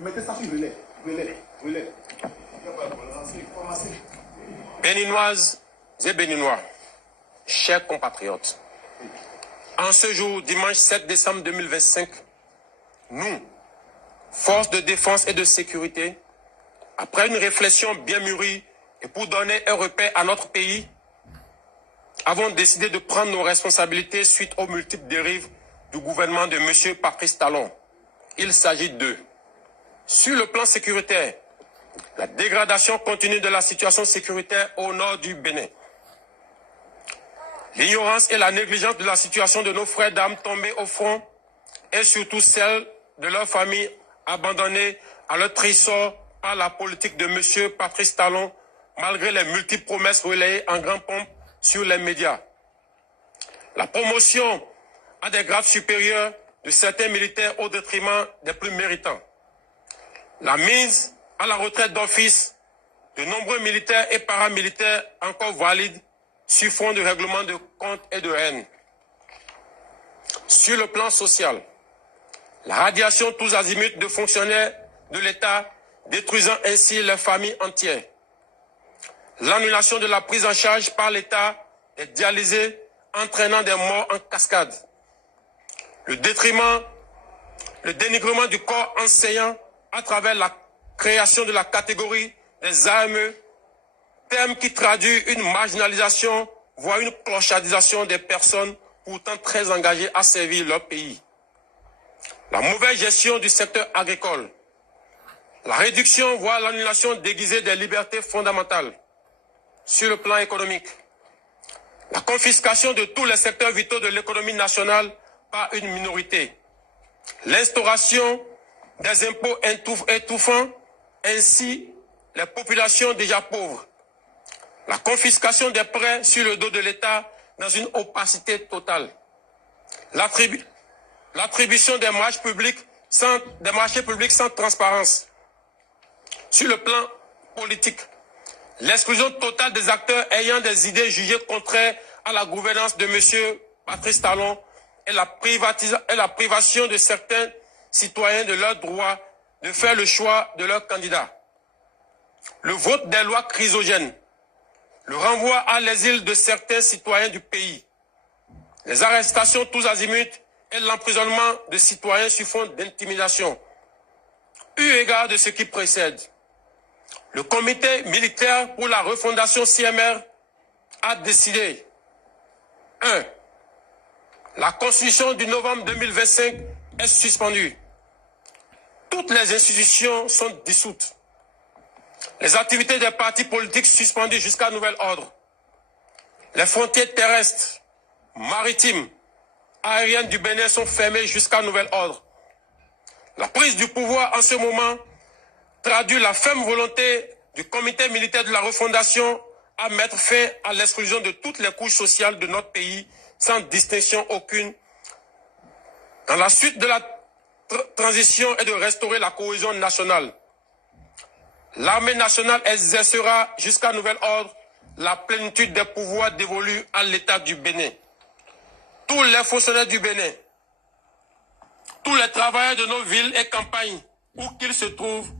Mettez ça sur relais. Relais. Béninoises et Béninois, chers compatriotes, en ce jour, dimanche 7 décembre 2025, nous, forces de défense et de sécurité, après une réflexion bien mûrie et pour donner un repère à notre pays, avons décidé de prendre nos responsabilités suite aux multiples dérives du gouvernement de M. Patrice Talon. Il s'agit de, sur le plan sécuritaire, la dégradation continue de la situation sécuritaire au nord du Bénin. L'ignorance et la négligence de la situation de nos frères d'armes tombés au front et surtout celle de leurs familles abandonnées à leur trésor par la politique de M. Patrice Talon, malgré les multiples promesses relayées en grande pompe sur les médias. La promotion à des grades supérieurs de certains militaires au détriment des plus méritants. La mise à la retraite d'office de nombreux militaires et paramilitaires encore valides sur fond de règlement de comptes et de haine. Sur le plan social, la radiation tous azimuts de fonctionnaires de l'État, détruisant ainsi les familles entières. L'annulation de la prise en charge par l'État des dialysés, entraînant des morts en cascade. Le dénigrement du corps enseignant à travers la création de la catégorie des AME, terme qui traduit une marginalisation, voire une clochardisation des personnes pourtant très engagées à servir leur pays. La mauvaise gestion du secteur agricole, la réduction, voire l'annulation déguisée des libertés fondamentales. Sur le plan économique, la confiscation de tous les secteurs vitaux de l'économie nationale par une minorité, l'instauration des impôts étouffant ainsi les populations déjà pauvres, la confiscation des prêts sur le dos de l'État dans une opacité totale, l'attribution des marchés publics sans transparence. Sur le plan politique, l'exclusion totale des acteurs ayant des idées jugées contraires à la gouvernance de M. Patrice Talon et la privation de certains citoyens de leur droit de faire le choix de leur candidat. Le vote des lois chrysogènes, le renvoi à l'exil de certains citoyens du pays, les arrestations tous azimuts et l'emprisonnement de citoyens sur fond d'intimidation. Eu égard de ce qui précède, le comité militaire pour la refondation CMR a décidé 1. La constitution du novembre 2025 est suspendue. Toutes les institutions sont dissoutes. Les activités des partis politiques suspendues jusqu'à nouvel ordre. Les frontières terrestres, maritimes, aériennes du Bénin sont fermées jusqu'à nouvel ordre. La prise du pouvoir en ce moment traduit la ferme volonté du comité militaire de la refondation à mettre fin à l'exclusion de toutes les couches sociales de notre pays sans distinction aucune dans la suite de la transition et de restaurer la cohésion nationale. L'armée nationale exercera jusqu'à nouvel ordre la plénitude des pouvoirs dévolus à l'État du Bénin. Tous les fonctionnaires du Bénin, tous les travailleurs de nos villes et campagnes, où qu'ils se trouvent,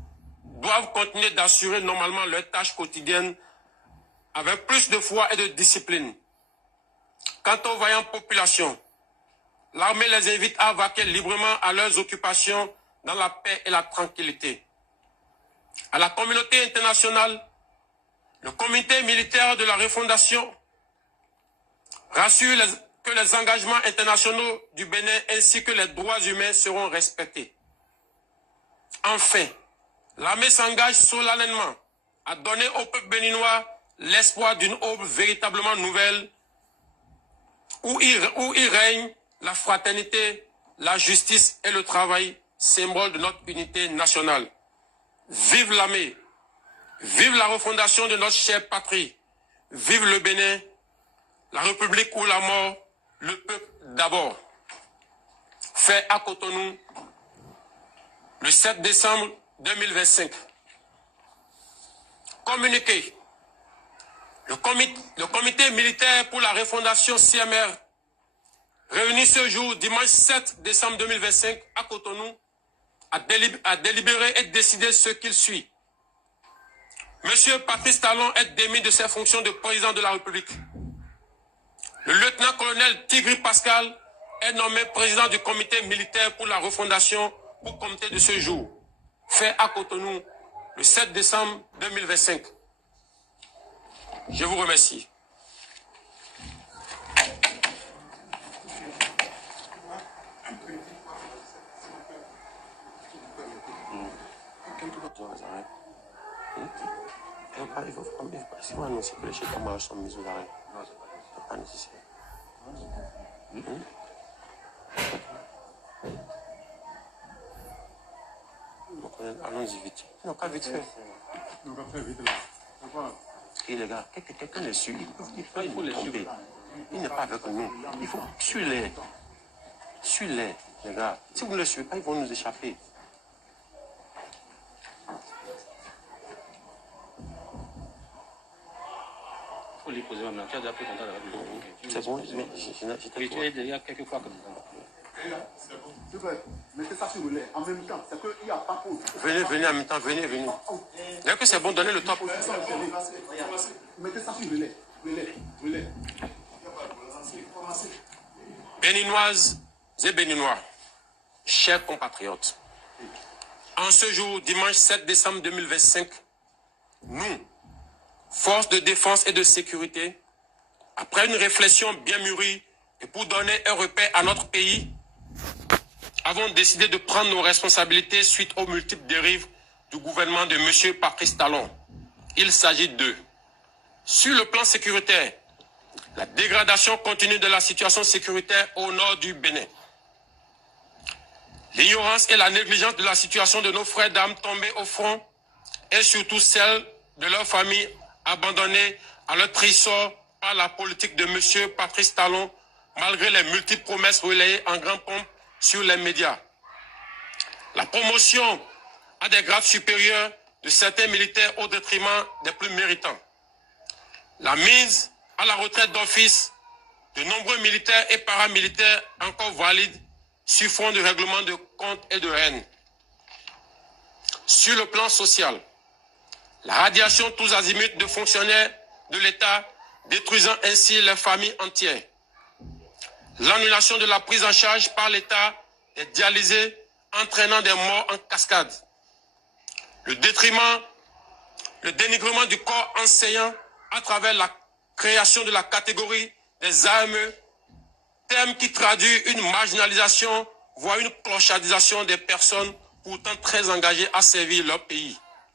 doivent continuer d'assurer normalement leurs tâches quotidiennes avec plus de foi et de discipline. Quant aux vaillantes populations, l'armée les invite à vaquer librement à leurs occupations dans la paix et la tranquillité. À la communauté internationale, le comité militaire de la refondation rassure que les engagements internationaux du Bénin ainsi que les droits humains seront respectés. Enfin, l'armée s'engage solennellement à donner au peuple béninois l'espoir d'une aube véritablement nouvelle où il règne la fraternité, la justice et le travail, symbole de notre unité nationale. Vive l'armée, vive la refondation de notre chère patrie, vive le Bénin, la République ou la mort, le peuple d'abord. Fait à Cotonou, le 7 décembre 2025. Communiqué. Le comité militaire pour la refondation CMR, réuni ce jour, dimanche 7 décembre 2025, à Cotonou, à délibérer et décider ce qu'il suit. Monsieur Patrice Talon est démis de ses fonctions de président de la République. Le lieutenant-colonel Tigri Pascal est nommé président du comité militaire pour la refondation pour compter de ce jour, fait à Cotonou le 7 décembre 2025. Je vous remercie. Il faut si on annonce que les chefs de sont mis aux arrêts. C'est pas nécessaire. Allons-y vite. Non, pas vite fait. On va faire vite là. Et les gars, quelqu'un les suit. Il faut les tromper. Il n'est pas avec nous. Il faut suivre-les. Suivez-les, les gars. Si vous ne les suivez pas, ils vont nous échapper. Il faut lui poser maintenant. Tu as déjà pris contact avec lui. C'est bon, j'étais Oui, tu es déjà quelques fois comme ça. C'est bon. C'est vrai. Mettez ça sur le lait. En même temps, c'est qu'il n'y a pas pour. Venez en même temps, venez. Dès que c'est bon, donnez le top. Mettez ça sur le lait. Le lait. Béninoises et Béninois, chers compatriotes, en ce jour, dimanche 7 décembre 2025, nous, forces de défense et de sécurité, après une réflexion bien mûrie et pour donner un repère à notre pays, avons décidé de prendre nos responsabilités suite aux multiples dérives du gouvernement de M. Patrice Talon. Il s'agit de, sur le plan sécuritaire, la dégradation continue de la situation sécuritaire au nord du Bénin. L'ignorance et la négligence de la situation de nos frères d'armes tombés au front et surtout celle de leurs familles abandonnées à leur triste sort par la politique de M. Patrice Talon, malgré les multiples promesses relayées en grande pompe sur les médias. La promotion à des grades supérieurs de certains militaires au détriment des plus méritants. La mise à la retraite d'office de nombreux militaires et paramilitaires encore valides sur fond de règlement de comptes et de haine. Sur le plan social, la radiation tous azimuts de fonctionnaires de l'État, détruisant ainsi les familles entières. L'annulation de la prise en charge par l'État des dialysés, entraînant des morts en cascade. Le dénigrement du corps enseignant à travers la création de la catégorie des AME, terme qui traduit une marginalisation, voire une clochardisation des personnes pourtant très engagées à servir leur pays.